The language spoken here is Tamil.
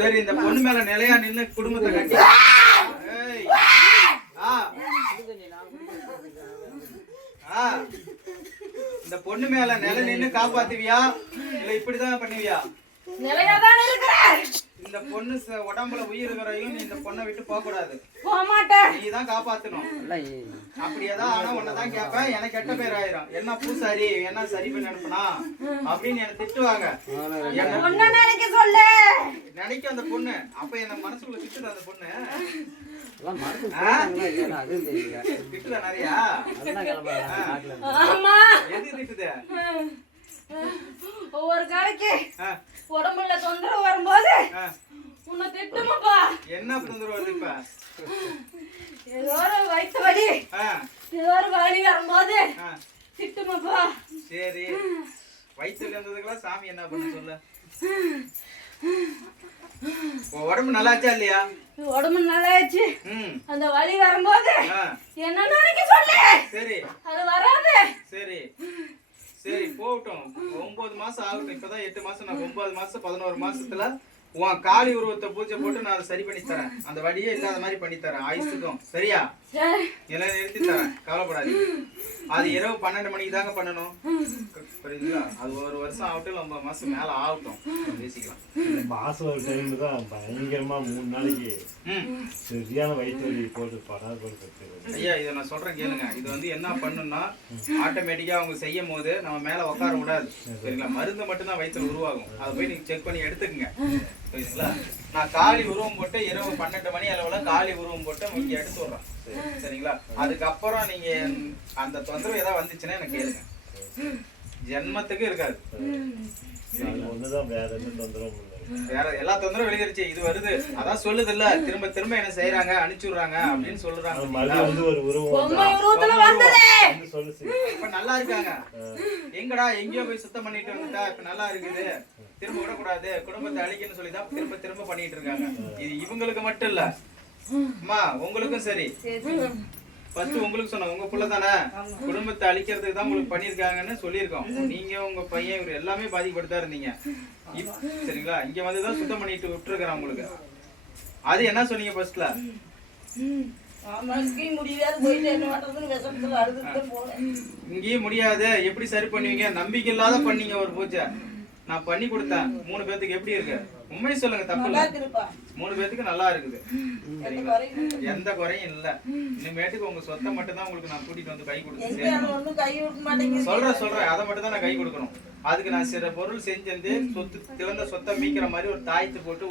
சரி, இந்த பொண்ணு மேல நிலையா நின்னு குடும்பத்தை கட்டி இந்த பொண்ணு மேல நிலை நின்னு காப்பாத்துவியா இல்ல இப்படிதான் பண்ணுவியா? இந்த பொண்ணு உடம்புல உயிர் இருக்கிறையும் நீ இந்த பொண்ணை விட்டு போக கூடாது. நீதான் காப்பாத்தணும். அப்படியேதான் ஆனா உன்னதான் கேட்பேன். எனக்கு கெட்ட பேர் ஆயிரும். என்ன பூசாரி என்ன சரி பண்ணி அனுப்புனா அப்படின்னு என்ன திட்டுவாங்க. நினைக்கும் அந்த பொண்ணு. அப்ப என்ன மனசுக்குள்ள திட்டுது அந்த பொண்ணு. திட்டுதா நிறையா? எது திட்டுது? ஒவ்வொரு காலைக்கு உடம்புல தொந்தரவு வரும்போது உன்னை திட்டுமாப்பா. என்ன தொந்தரவு வருது இப்ப? ஏதோ ஒரு வயிற்று வலி ஏதோ ஒரு வலி வரும்போது திட்டுமாப்பா. சரி, வயிற்றுல இருந்ததுக்கெல்லாம் சாமி என்ன பண்ண சொல்ல? உடம்பு நல்லாச்சா இல்லையா? உடம்பு நல்லாச்சு. அந்த வலி வரும்போது என்ன நினைக்க சொல்லு. சரி, அது வராது. சரி சரி போகட்டும். 9 மாசம் ஆகட்டும். இப்பதான் 8 மாசம். நான் 9 மாசம் 11 மாசத்துல உன் காளி உருவத்தை பூஜை போட்டு நான் அதை சரி பண்ணி தரேன். அந்த வழியே இல்லாத மாதிரி பண்ணி தரேன் ஆயுசுக்கும். சரியா? எல்லாம் நிறுத்தி தரேன், கவலைப்படாது. அது இரவு 12 மணிக்கு தாங்க பண்ணணும். புரியுதுங்களா? அது ஒரு வருஷம் ஆகட்டும், 9 மாசம் மேல ஆகட்டும், பேசிக்கலாம். மாசம் ஒரு டைம் தான் பயங்கரமா 3 நாளைக்கு சரியான வயிற்று வலி போட்டு படாது. ஐயா, இதை நான் சொல்றேன் கேளுங்க. இது வந்து என்ன பண்ணுன்னா ஆட்டோமேட்டிக்கா அவங்க செய்யும் போது நம்ம மேல உட்கார விடாது. சரிங்களா? மருந்து மட்டும் தான் வயிற்றுல உருவாகும். அதை போய் நீங்க செக் பண்ணி எடுத்துக்கங்க. புரியுதுங்களா? நான் காளி உருவம் போட்டு இரவு 12 மணி அளவுல காளி உருவம் போட்டு இங்க எடுத்து விடுறேன். சரிங்களா? அதுக்கப்புறம் நீங்க அந்த தொந்தரவு ஏதாவது வந்துச்சுன்னா எனக்கு கேளுங்க. ஜென்மத்துக்கு இருக்காது. வேற எல்லா தொந்தரவும் வெளியிருச்சு. இது வருது அதான் சொல்லுது இல்ல, திரும்ப திரும்ப என்ன செய்யறாங்க, அனுப்பிச்சுடுறாங்க அப்படின்னு சொல்றாங்க. இப்ப நல்லா இருக்காங்க. எங்கடா எங்கேயோ போய் சுத்தம் பண்ணிட்டு வந்துட்டா இப்ப நல்லா இருக்குது, திரும்ப விடக்கூடாது, குடும்பத்தை அழிக்கணும்னு சொல்லிதான் திரும்ப திரும்ப பண்ணிட்டு இருக்காங்க. இது இவங்களுக்கு மட்டும் இல்ல அம்மா, உங்களுக்கும் சரி. ஃபர்ஸ்ட் உங்களுக்கு சொன்ன உங்க புள்ள தானே, குடும்பத்தை அழிக்கிறதுக்கு தான் உங்களுக்கு பண்ணிருக்காங்கன்னு சொல்லியிருக்கோம். நீங்க உங்க பையன் இவர் எல்லாமே பாதிக்கப்பட்டு இருந்தீங்க. சரிங்களா? இங்க வந்துதான் சுத்தம் பண்ணிட்டு விட்டுருக்கிறேன் உங்களுக்கு. அது என்ன சொன்னீங்க ஃபர்ஸ்ட்ல? இங்கேயும் முடியாது, எப்படி சரி பண்ணுவீங்க? நம்பிக்கை இல்லாத பண்ணீங்க ஒரு பூஜை. நான் பண்ணி கொடுத்தேன் 3 பேத்துக்கு. எப்படி இருக்கு? உண்மையை சொல்லுங்க, தப்பு இல்ல. 3 பேத்துக்கு நல்லா இருக்குது. எந்த குறையும் இல்ல. இனிமேட்டுக்கு உங்க சொத்தை மட்டும் தான் உங்களுக்கு நான் கூட்டிட்டு வந்து கை கொடுக்கணும். சொல்றேன் அதை மட்டும் தான் நான் கை கொடுக்கணும். அதுக்கு நான் சில பொருள் செஞ்சு சொத்து திறந்த சொத்தை மீக்கிற மாதிரி ஒரு தாயத்து போட்டு